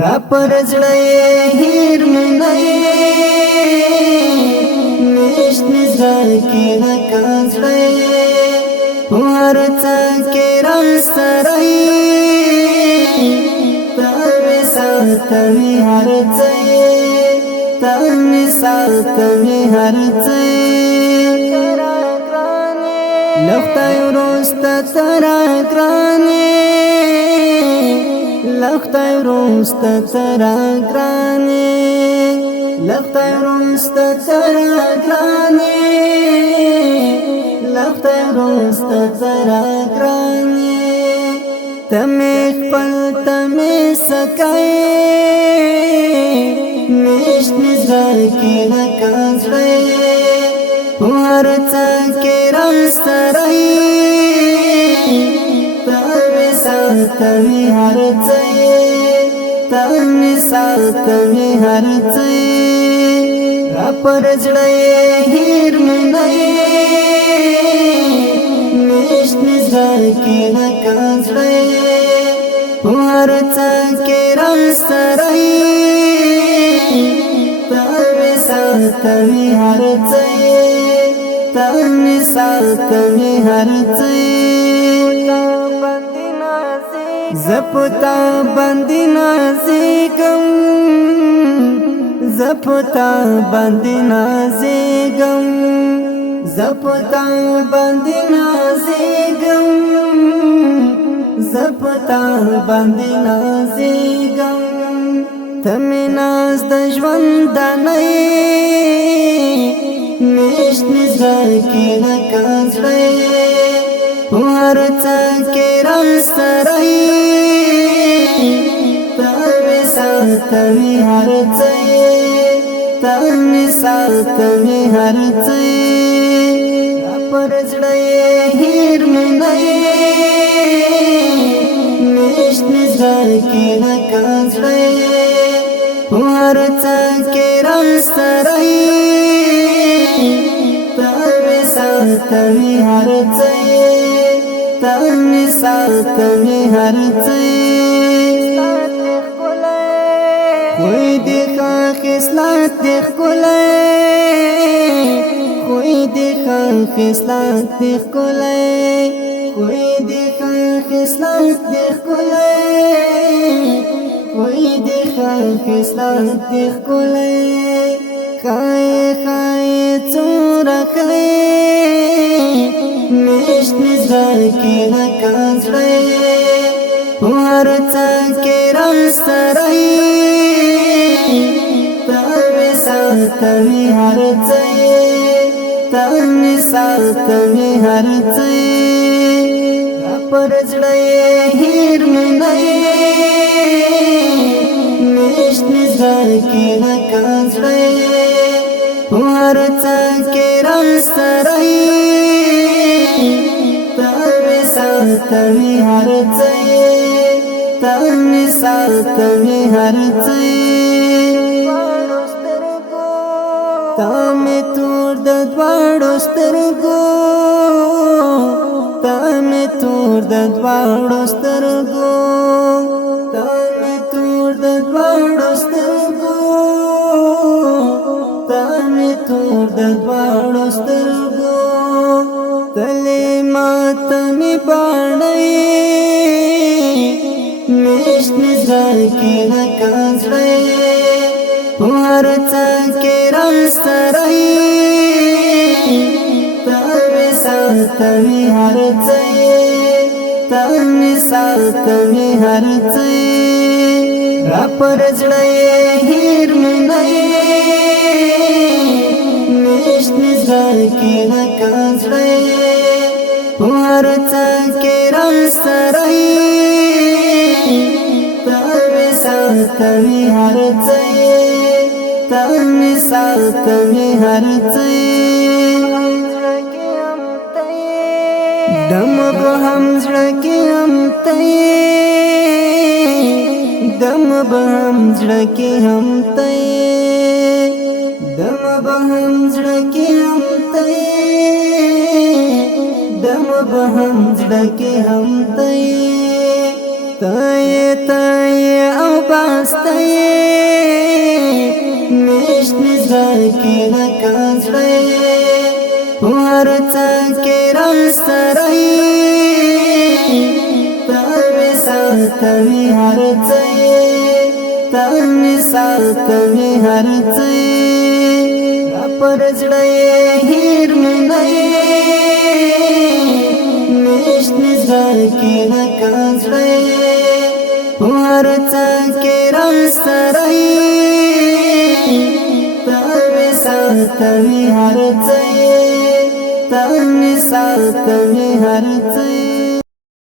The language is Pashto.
را پر زړه هیر مې نه نشته زړه کې نه کزړه په هر څه کې را سره ته مې ساتمې هر څه ته مې ساتمې هر څه لخته وروسته ترا ګرانې لخته وروسته ترا ګرانې لخته وروسته ترا ګرانې لخته وروسته ترا ګرانې ته مې خپل ته مې سکای نشته زړه کې نه کزړه په هر څه کې را سره ته مې ساتمې هر څه ته مې ساتمې هر څه را پر زړه هیر مې نه نشته زړه کې نه کزړه په هر څه کې را سره ته مې ساتمې هر څه ته مې ساتمې هر څه زپتا باندې نازېږم زپتا باندې نازېږم زپتا باندې نازېږم زپتا باندې نازېږم ته مې ناز د ژوند نه نشته زړه کې نه کزړه په هر څه کې را سره ته مې ساتمې هر څه ته مې ساتمې هر څه پر زړه هیر مې نه نشته زړه کې نه کزړه په هر څه کې را سره ته مې ساتمې هر څه ته مې ساتمې هر څه خوی دې ښه خصلت دې ښکلی خوی دې ښه خصلت دې ښکلی خوی دې ښه خصلت دې ښکلی خوی دې ښه خصلت دې ښکلی خای خای څومره ښه نشته زړه کې نه کزړه په هر څه کې را سره ته مې ساتمې هر څه ته مې ساتمې هر څه پر زړه هیر مې نه نشته زړه کې نه کزړه په هر څه کې را سره ته مې ساتمې هر څه ته مې ساتمې هر څه ته مې تور د دواړو سترګو ته مې تور د دواړو سترګو ته مې تور د دواړو سترګو ته مې تور د دواړو سترګو تلې ماته مې باڼۍ نشته زړه کې نه کزړه په هر څه کې را سره ته مې ساتمې هر څه ته مې ساتمې هر څه را پر زړه هیر مې نه نشته زړه کې نه کزړه په هر څه کې را سره ته مې ساتمې هر څه ته مې ساتمې هر څه دم به هم زړه کې هم ته دم به هم زړه کې هم ته دم به هم زړه کې هم ته دم به هم زړه کې هم ته تای او باستای مشنی زکی لکازړی ورڅ کې راستړی تمه ساتمه هرڅه تمه ساتمه هرڅه پرځړی هیر مې مشنی زکی لکازړی ورڅ کې راستړی تمه ساتمه هرڅه تمه ساتمه هرڅه